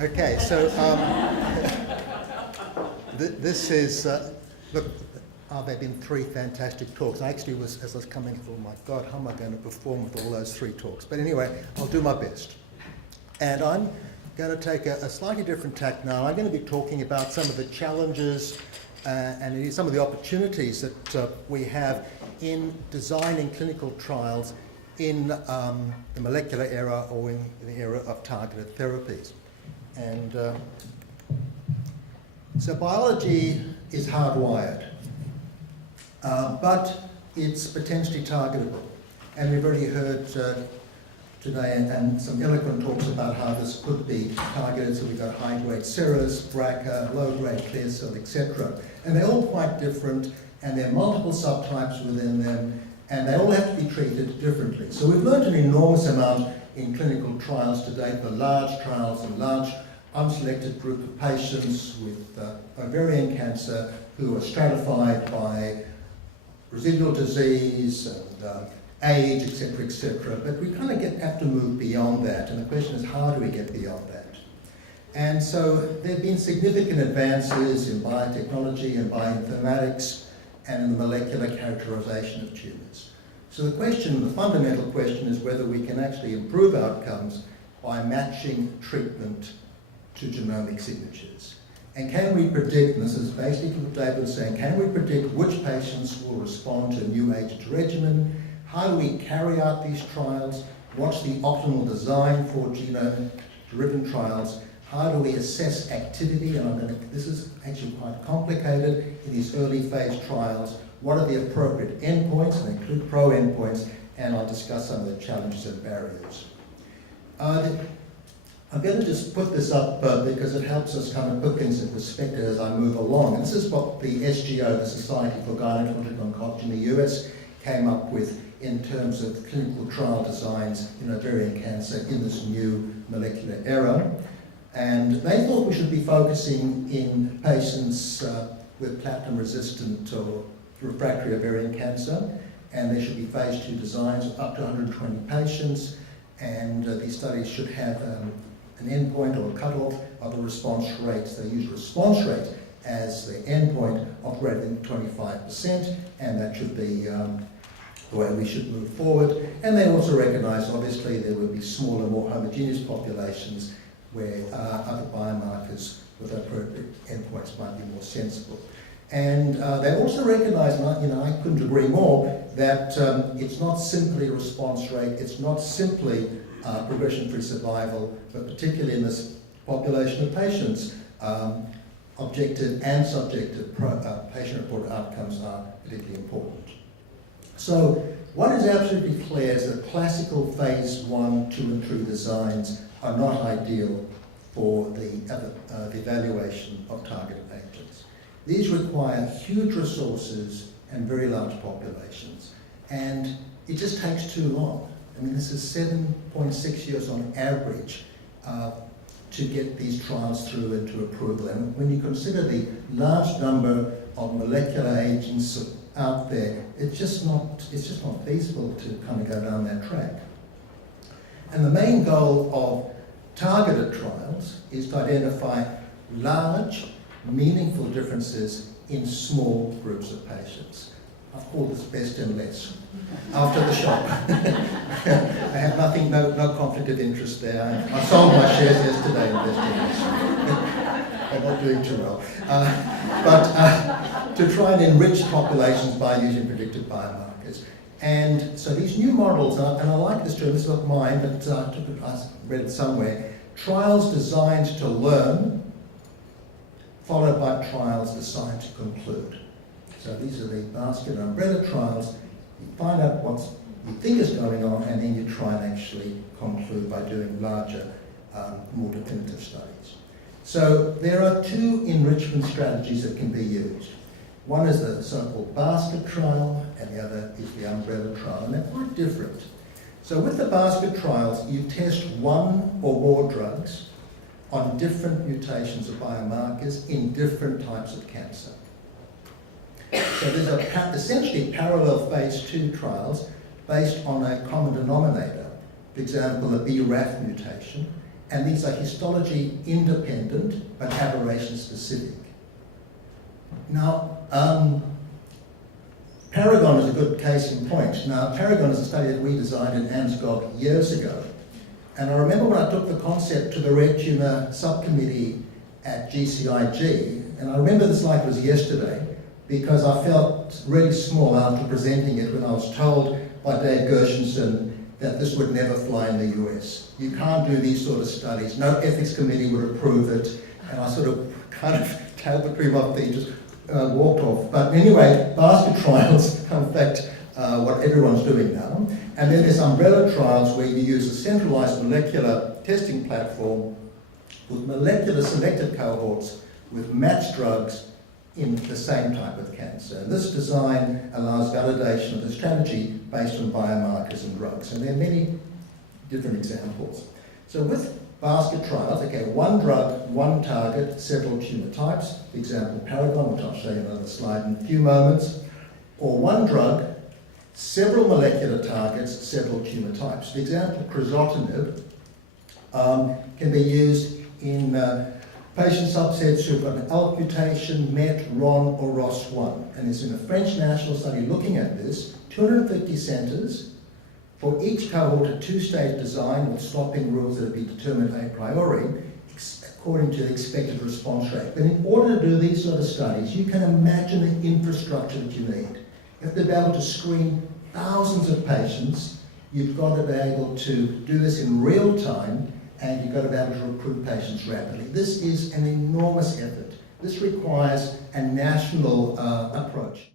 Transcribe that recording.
Okay, so this is, look, there have been 3 fantastic talks. I actually was, as I was coming, oh my God, how am I going to perform with all those 3 talks? But anyway, I'll do my best. And I'm going to take a slightly different tack now. I'm going to be talking about some of the challenges and some of the opportunities that we have in designing clinical trials in the molecular era or in the era of targeted therapies. And so biology is hardwired, but it's potentially targetable. And we've already heard today and some eloquent talks about how this could be targeted. So we've got high-grade serous, BRCA, low-grade clear cell, etc. And they're all quite different, and there are multiple subtypes within them, and they all have to be treated differently. So we've learned an enormous amount in clinical trials to date, the large trials and large unselected group of patients with ovarian cancer who are stratified by residual disease and age, etc., but we kind of have to move beyond that, and the question is, how do we get beyond that? And so there have been significant advances in biotechnology and bioinformatics and in the molecular characterization of tumours. So the question, the fundamental question, is whether we can actually improve outcomes by matching treatment to genomic signatures. And can we predict, and this is basically what David was saying, can we predict which patients will respond to a new agent regimen? How do we carry out these trials? What's the optimal design for genome-driven trials? How do we assess activity? And this is actually quite complicated in these early phase trials. What are the appropriate endpoints, and include pro-endpoints, and I'll discuss some of the challenges and barriers. I'm going to just put this up because it helps us kind of put things in perspective as I move along. And this is what the SGO, the Society for Gynecologic Oncology in the US, came up with in terms of clinical trial designs in ovarian cancer in this new molecular era. And they thought we should be focusing in patients with platinum-resistant or refractory ovarian cancer, and there should be phase 2 designs of up to 120 patients, and these studies should have an endpoint or a cutoff of the response rates. They use response rate as the endpoint of greater than 25%, and that should be the way we should move forward. And they also recognize, obviously, there will be smaller, more homogeneous populations where other biomarkers with appropriate endpoints might be more sensible. And they also recognize, and I couldn't agree more, that it's not simply response rate, it's not simply progression-free survival, but particularly in this population of patients, objective and subjective patient-reported outcomes are particularly important. So what is absolutely clear is that classical phase 1, 2, and 3 designs are not ideal for the evaluation of targeted agents. These require huge resources and very large populations, and it just takes too long. I mean, this is 7.6 years on average to get these trials through into approval. And when you consider the large number of molecular agents out there, it's just not feasible to kind of go down that track. And the main goal of targeted trials is to identify large, meaningful differences in small groups of patients. I've called this best and less. After the shock. I have nothing, no conflict of interest there. I sold my shares yesterday in best and less. I'm not doing too well. But to try and enrich populations by using predictive biomarkers. And so these new models, and I like this term, this is not mine, but I read it somewhere, trials designed to learn, followed by trials designed to conclude. So these are the basket and umbrella trials. You find out what you think is going on, and then you try and actually conclude by doing larger, more definitive studies. So there are 2 enrichment strategies that can be used. One is the so-called basket trial, and the other is the umbrella trial, and they're quite different. So with the basket trials, you test 1 or more drugs on different mutations of biomarkers in different types of cancer. So there's essentially parallel phase 2 trials based on a common denominator, for example, a BRAF mutation, and these are histology independent but aberration specific. Now, Paragon is a good case in point. Now, Paragon is a study that we designed in Ansgog years ago. And I remember when I took the concept to the Rare Tumour subcommittee at GCIG, and I remember this like it was yesterday, because I felt really small after presenting it when I was told by Dave Gershenson that this would never fly in the US. You can't do these sort of studies. No ethics committee would approve it. And I sort of kind of tail between my feet, just walked off. But anyway, basket trials are in fact what everyone's doing now. And then there's umbrella trials where you use a centralized molecular testing platform with molecular selected cohorts with matched drugs in the same type of cancer. And this design allows validation of the strategy based on biomarkers and drugs. And there are many different examples. So with basket trials, okay, one drug, one target, several tumor types, the example Paragon, which I'll show you in another slide in a few moments, or one drug, several molecular targets, several tumor types. The example crizotinib can be used in patient subsets who've got an ALK mutation, MET, RON, or ROS1. And there's been a French national study looking at this, 250 centres, for each cohort a two-stage design with stopping rules that have been determined a priori according to the expected response rate. But in order to do these sort of studies, you can imagine the infrastructure that you need. You have to be able to screen thousands of patients. You've got to be able to do this in real time, and you've got to be able to recruit patients rapidly. This is an enormous effort. This requires a national approach.